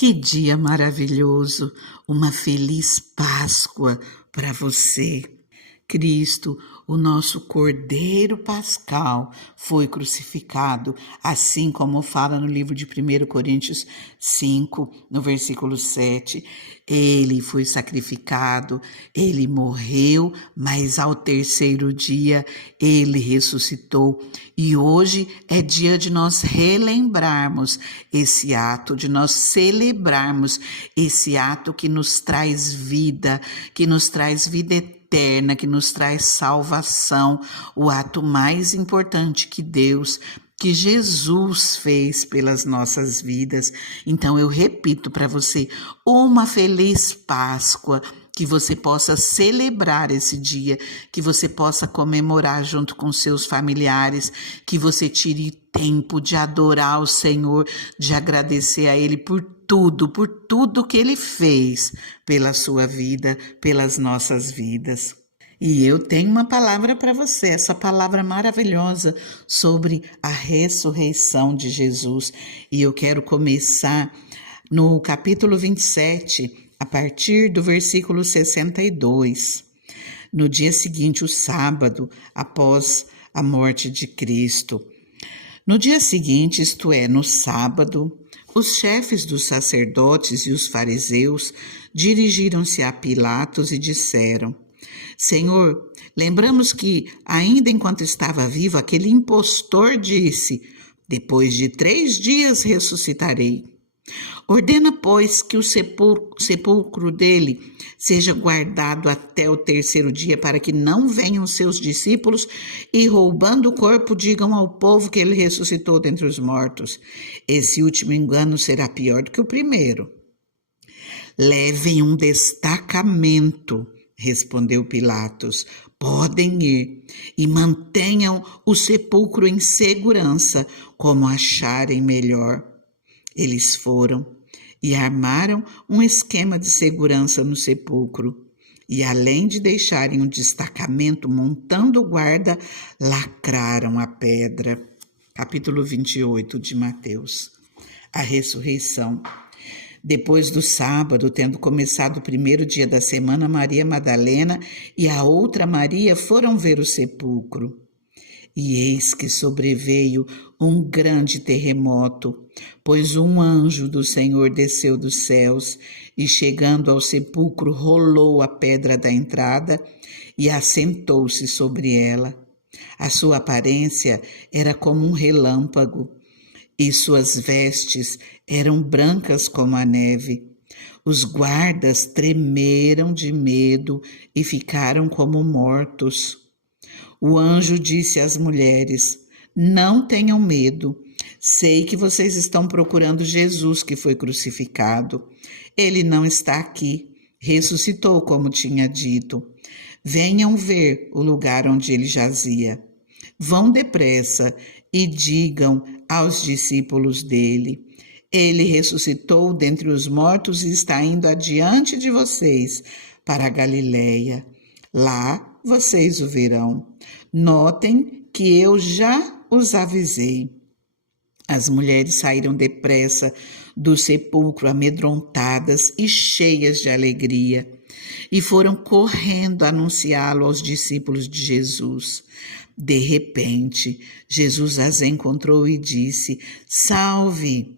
Que dia maravilhoso, uma feliz Páscoa para você. Cristo, o nosso Cordeiro Pascal, foi crucificado, assim como fala no livro de 1 Coríntios 5, no versículo 7. Ele foi sacrificado, ele morreu, mas ao terceiro dia ele ressuscitou. E hoje é dia de nós relembrarmos esse ato, de nós celebrarmos esse ato que nos traz vida eterna, que nos traz salvação, o ato mais importante que Jesus fez pelas nossas vidas. Então eu repito para você, uma feliz Páscoa, que você possa celebrar esse dia, que você possa comemorar junto com seus familiares, que você tire tempo de adorar o Senhor, de agradecer a Ele por tudo que Ele fez pela sua vida, pelas nossas vidas. E eu tenho uma palavra para você, essa palavra maravilhosa sobre a ressurreição de Jesus. E eu quero começar no capítulo 27, a partir do versículo 62. No dia seguinte, o sábado, após a morte de Cristo. No dia seguinte, isto é, no sábado, os chefes dos sacerdotes e os fariseus dirigiram-se a Pilatos e disseram: Senhor, lembramos que, ainda enquanto estava vivo, aquele impostor disse: depois de 3 dias ressuscitarei. Ordena, pois, que o sepulcro dele seja guardado até o terceiro dia, para que não venham seus discípulos e, roubando o corpo, digam ao povo que ele ressuscitou dentre os mortos. Esse último engano será pior do que o primeiro. Levem um destacamento, respondeu Pilatos. Podem ir e mantenham o sepulcro em segurança, como acharem melhor. Eles foram e armaram um esquema de segurança no sepulcro. E além de deixarem um destacamento montando guarda, lacraram a pedra. Capítulo 28 de Mateus. A ressurreição. Depois do sábado, tendo começado o primeiro dia da semana, Maria Madalena e a outra Maria foram ver o sepulcro. E eis que sobreveio um grande terremoto, pois um anjo do Senhor desceu dos céus e, chegando ao sepulcro, rolou a pedra da entrada e assentou-se sobre ela. A sua aparência era como um relâmpago e suas vestes eram brancas como a neve. Os guardas tremeram de medo e ficaram como mortos. O anjo disse às mulheres: não tenham medo. Sei que vocês estão procurando Jesus que foi crucificado. Ele não está aqui. Ressuscitou, como tinha dito. Venham ver o lugar onde ele jazia. Vão depressa e digam aos discípulos dele: ele ressuscitou dentre os mortos e está indo adiante de vocês para a Galileia. Lá vocês o verão. Notem que eu já os avisei. As mulheres saíram depressa do sepulcro, amedrontadas e cheias de alegria, e foram correndo anunciá-lo aos discípulos de Jesus. De repente, Jesus as encontrou e disse: Salve!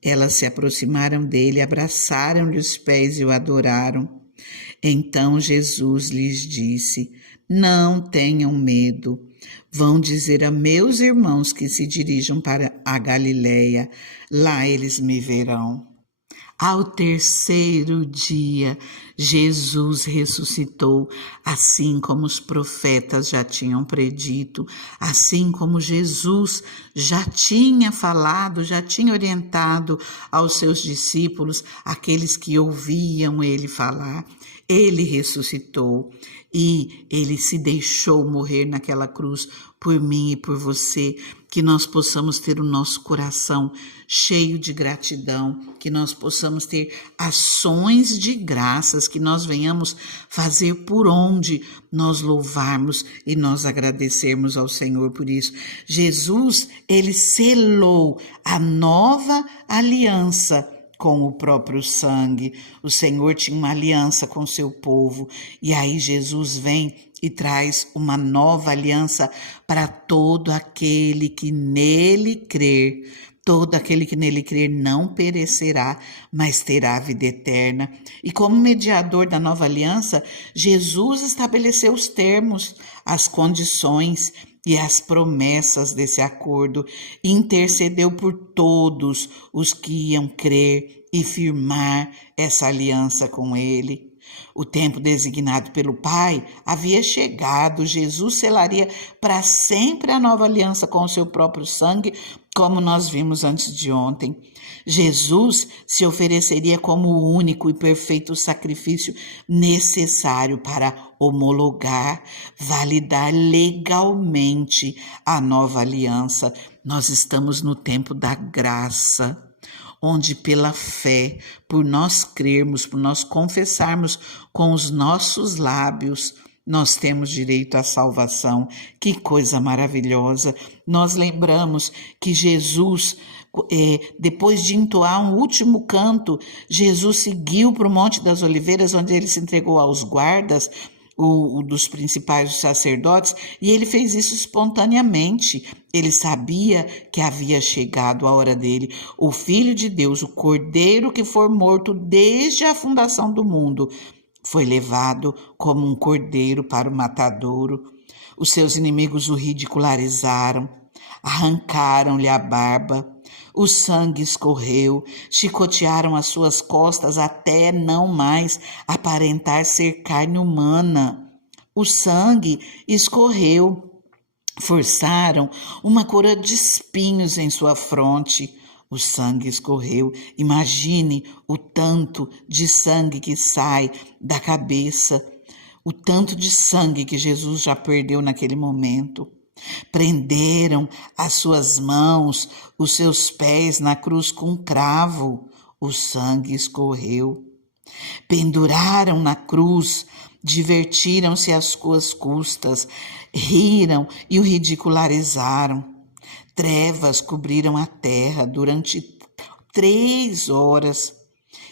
Elas se aproximaram dele, abraçaram-lhe os pés e o adoraram. Então Jesus lhes disse: não tenham medo. Vão dizer a meus irmãos que se dirijam para a Galileia. Lá eles me verão. Ao terceiro dia, Jesus ressuscitou, assim como os profetas já tinham predito, assim como Jesus já tinha falado, já tinha orientado aos seus discípulos, aqueles que ouviam ele falar. Ele ressuscitou e ele se deixou morrer naquela cruz por mim e por você, que nós possamos ter o nosso coração cheio de gratidão, que nós possamos ter ações de graças, que nós venhamos fazer por onde nós louvarmos e nós agradecermos ao Senhor por isso. Jesus, ele selou a nova aliança com o próprio sangue. O Senhor tinha uma aliança com o seu povo, e aí Jesus vem e traz uma nova aliança para todo aquele que nele crer. Todo aquele que nele crer não perecerá, mas terá a vida eterna. E como mediador da nova aliança, Jesus estabeleceu os termos, as condições e as promessas desse acordo, e intercedeu por todos os que iam crer e firmar essa aliança com ele. O tempo designado pelo Pai havia chegado. Jesus selaria para sempre a nova aliança com o seu próprio sangue, como nós vimos antes de ontem. Jesus se ofereceria como o único e perfeito sacrifício necessário para homologar, validar legalmente a nova aliança. Nós estamos no tempo da graça, onde pela fé, por nós crermos, por nós confessarmos com os nossos lábios, nós temos direito à salvação. Que coisa maravilhosa! Nós lembramos que Jesus, depois de entoar um último canto, Jesus seguiu para o Monte das Oliveiras, onde ele se entregou aos guardas, dos principais sacerdotes, e ele fez isso espontaneamente. Ele sabia que havia chegado a hora dele. O Filho de Deus, o Cordeiro que foi morto desde a fundação do mundo, foi levado como um cordeiro para o matadouro. Os seus inimigos o ridicularizaram, arrancaram-lhe a barba, o sangue escorreu, chicotearam as suas costas até não mais aparentar ser carne humana. O sangue escorreu, forçaram uma coroa de espinhos em sua fronte. O sangue escorreu. Imagine o tanto de sangue que sai da cabeça, o tanto de sangue que Jesus já perdeu naquele momento. Prenderam as suas mãos, os seus pés na cruz com um cravo. O sangue escorreu. Penduraram na cruz, divertiram-se às suas custas, riram e o ridicularizaram. Trevas cobriram a terra durante 3 horas.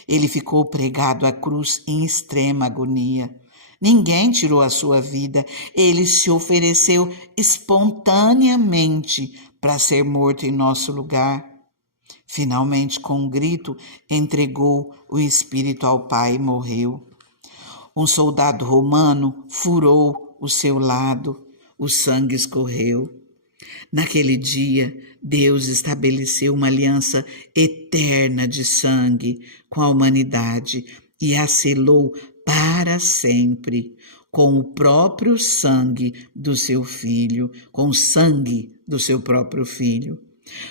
Ele ficou pregado à cruz em extrema agonia. Ninguém tirou a sua vida. Ele se ofereceu espontaneamente para ser morto em nosso lugar. Finalmente, com um grito, entregou o espírito ao Pai e morreu. Um soldado romano furou o seu lado. O sangue escorreu. Naquele dia, Deus estabeleceu uma aliança eterna de sangue com a humanidade e a selou para sempre com o próprio sangue do seu Filho, com o sangue do seu próprio Filho.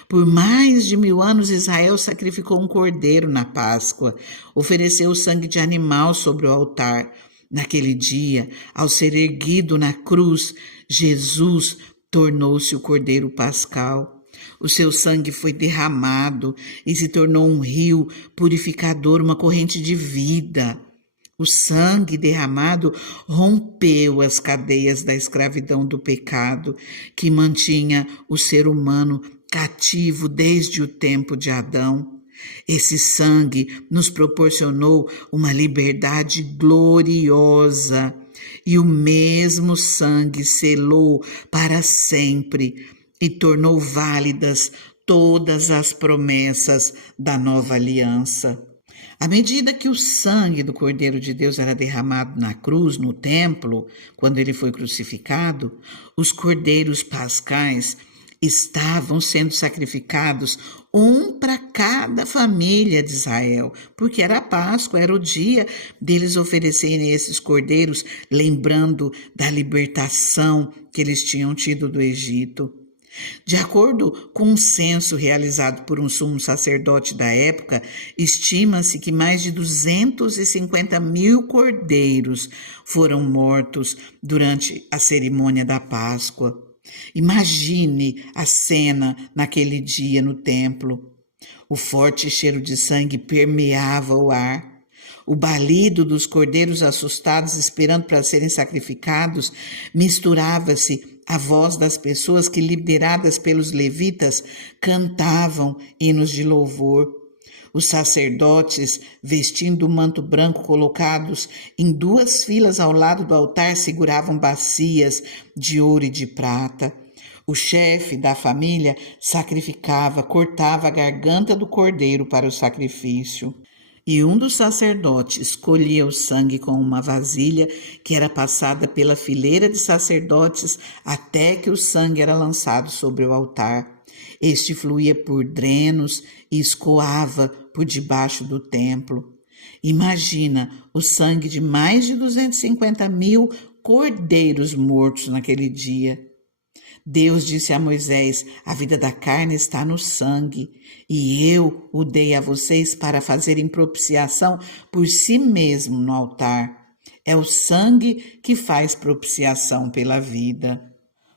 Por mais de 1000 anos, Israel sacrificou um cordeiro na Páscoa, ofereceu o sangue de animal sobre o altar. Naquele dia, ao ser erguido na cruz, Jesus tornou-se o Cordeiro Pascal. O seu sangue foi derramado e se tornou um rio purificador, uma corrente de vida. O sangue derramado rompeu as cadeias da escravidão do pecado, que mantinha o ser humano cativo desde o tempo de Adão. Esse sangue nos proporcionou uma liberdade gloriosa, e o mesmo sangue selou para sempre e tornou válidas todas as promessas da nova aliança. À medida que o sangue do Cordeiro de Deus era derramado na cruz, no templo, quando ele foi crucificado, os cordeiros pascais estavam sendo sacrificados, um para cada família de Israel, porque era a Páscoa, era o dia deles oferecerem esses cordeiros, lembrando da libertação que eles tinham tido do Egito. De acordo com um censo realizado por um sumo sacerdote da época, estima-se que mais de 250.000 cordeiros foram mortos durante a cerimônia da Páscoa. Imagine a cena naquele dia no templo. O forte cheiro de sangue permeava o ar. O balido dos cordeiros assustados esperando para serem sacrificados misturava-se à voz das pessoas que, lideradas pelos levitas, cantavam hinos de louvor. Os sacerdotes, vestindo o manto branco, colocados em 2 filas ao lado do altar, seguravam bacias de ouro e de prata. O chefe da família sacrificava, cortava a garganta do cordeiro para o sacrifício. E um dos sacerdotes colhia o sangue com uma vasilha que era passada pela fileira de sacerdotes até que o sangue era lançado sobre o altar. Este fluía por drenos e escoava por debaixo do templo. Imagina o sangue de mais de 250 mil cordeiros mortos naquele dia. Deus disse a Moisés: a vida da carne está no sangue, e eu o dei a vocês para fazerem propiciação por si mesmo no altar. É o sangue que faz propiciação pela vida.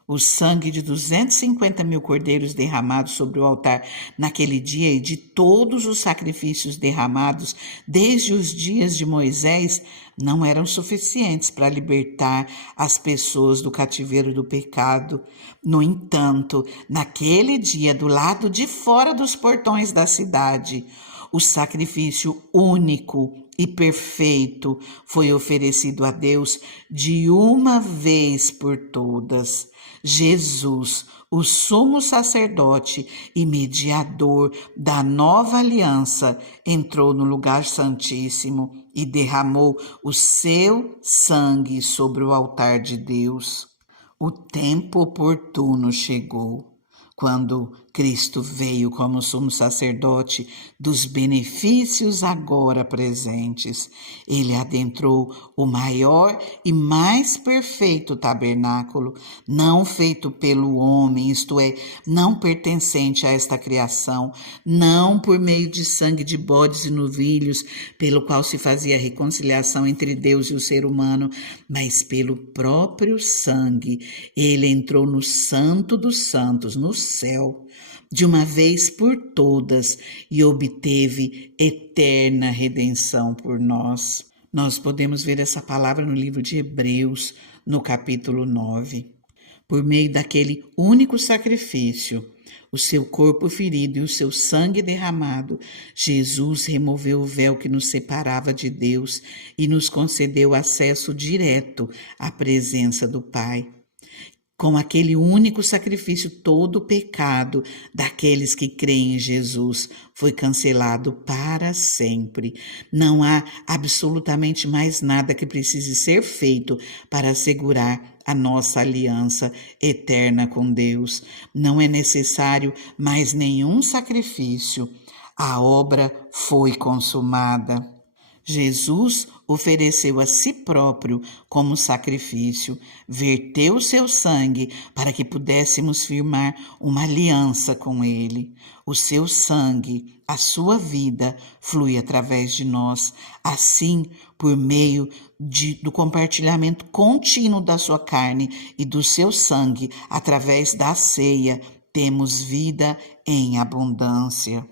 O sangue de 250 mil cordeiros derramados sobre o altar naquele dia e de todos os sacrifícios derramados desde os dias de Moisés não eram suficientes para libertar as pessoas do cativeiro do pecado. No entanto, naquele dia, do lado de fora dos portões da cidade, o sacrifício único e perfeito foi oferecido a Deus de uma vez por todas. Jesus, o sumo sacerdote e mediador da nova aliança, entrou no lugar santíssimo e derramou o seu sangue sobre o altar de Deus. O tempo oportuno chegou, quando Cristo veio como sumo sacerdote dos benefícios agora presentes. Ele adentrou o maior e mais perfeito tabernáculo, não feito pelo homem, isto é, não pertencente a esta criação, não por meio de sangue de bodes e novilhos, pelo qual se fazia a reconciliação entre Deus e o ser humano, mas pelo próprio sangue. Ele entrou no Santo dos Santos, no céu, de uma vez por todas, e obteve eterna redenção por nós. Nós podemos ver essa palavra no livro de Hebreus, no capítulo 9. Por meio daquele único sacrifício, o seu corpo ferido e o seu sangue derramado, Jesus removeu o véu que nos separava de Deus e nos concedeu acesso direto à presença do Pai. Com aquele único sacrifício, todo o pecado daqueles que creem em Jesus foi cancelado para sempre. Não há absolutamente mais nada que precise ser feito para assegurar a nossa aliança eterna com Deus. Não é necessário mais nenhum sacrifício. A obra foi consumada. Jesus ofereceu a si próprio como sacrifício, verteu seu sangue para que pudéssemos firmar uma aliança com ele. O seu sangue, a sua vida, flui através de nós. Assim, por meio do compartilhamento contínuo da sua carne e do seu sangue, através da ceia, temos vida em abundância.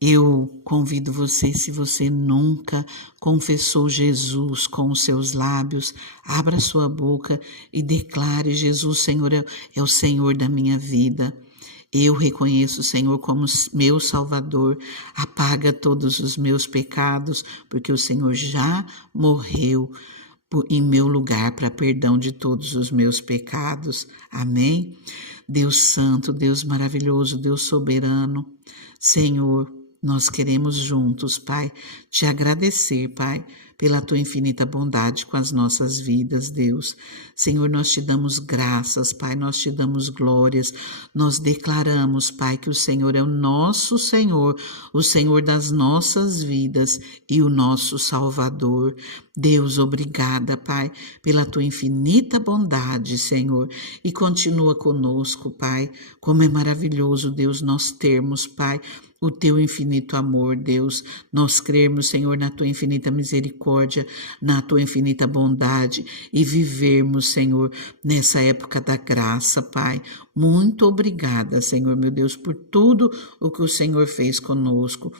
Eu convido você, se você nunca confessou Jesus com os seus lábios, abra sua boca e declare: Jesus, Senhor, é o Senhor da minha vida. Eu reconheço o Senhor como meu Salvador. Apaga todos os meus pecados, porque o Senhor já morreu em meu lugar para perdão de todos os meus pecados. Amém? Deus Santo, Deus maravilhoso, Deus soberano, Senhor, nós queremos juntos, Pai, te agradecer, Pai, pela tua infinita bondade com as nossas vidas, Deus. Senhor, nós te damos graças, Pai, nós te damos glórias. Nós declaramos, Pai, que o Senhor é o nosso Senhor, o Senhor das nossas vidas e o nosso Salvador. Deus, obrigada, Pai, pela tua infinita bondade, Senhor, e continua conosco, Pai. Como é maravilhoso, Deus, nós termos, Pai, o teu infinito amor, Deus. Nós crermos, Senhor, na tua infinita misericórdia, na tua infinita bondade e vivermos, Senhor, nessa época da graça, Pai. Muito obrigada, Senhor, meu Deus, por tudo o que o Senhor fez conosco.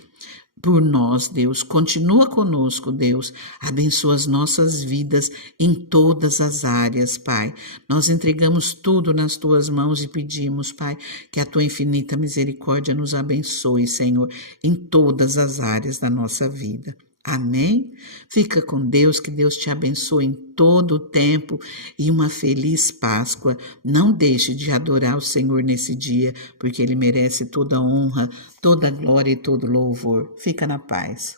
por nós, Deus. Continua conosco, Deus. Abençoa as nossas vidas em todas as áreas, Pai. Nós entregamos tudo nas tuas mãos e pedimos, Pai, que a tua infinita misericórdia nos abençoe, Senhor, em todas as áreas da nossa vida. Amém? Fica com Deus, que Deus te abençoe em todo o tempo e uma feliz Páscoa. Não deixe de adorar o Senhor nesse dia, porque Ele merece toda a honra, toda a glória e todo o louvor. Fica na paz.